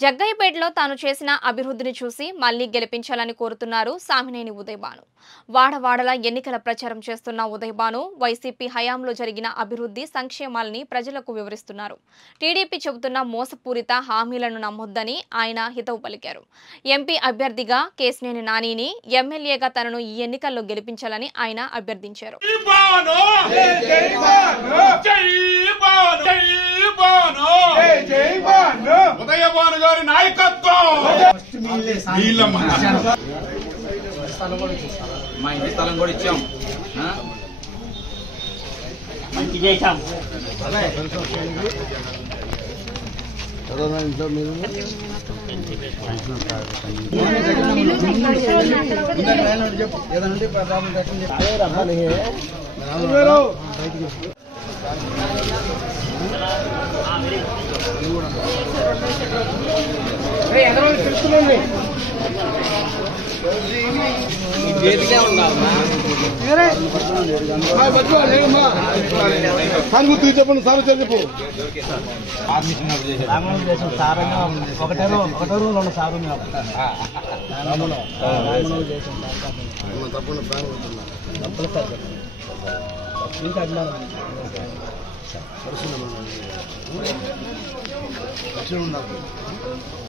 జగ్గయ్యపేటలో తాను చేసిన అభివృద్ధిని చూసి మళ్లీ గెలిపించాలని కోరుతున్నారు సామినేని ఉదయభాను. వాడవాడలా ఎన్నికల ప్రచారం చేస్తున్న ఉదయభాను వైసీపీ హయాంలో జరిగిన అభివృద్ధి సంక్షేమాలని ప్రజలకు వివరిస్తున్నారు. టీడీపీ చెబుతున్న మోసపూరిత హామీలను నమ్మొద్దని ఆయన హితవు పలికారు. ఎంపీ అభ్యర్థిగా కేశినేని నానిని, ఎమ్మెల్యేగా తనను ఈ ఎన్నికల్లో గెలిపించాలని ఆయన అభ్యర్థించారు. ఉదయభాను గారి నాయకత్వం మా ఇంటి స్థలం కూడా ఇచ్చాం, మంచి చేశాం. చెప్పండి సార్, చెప్పు. ఒకటే రోజులు ఉన్న సారు తప్పకుండా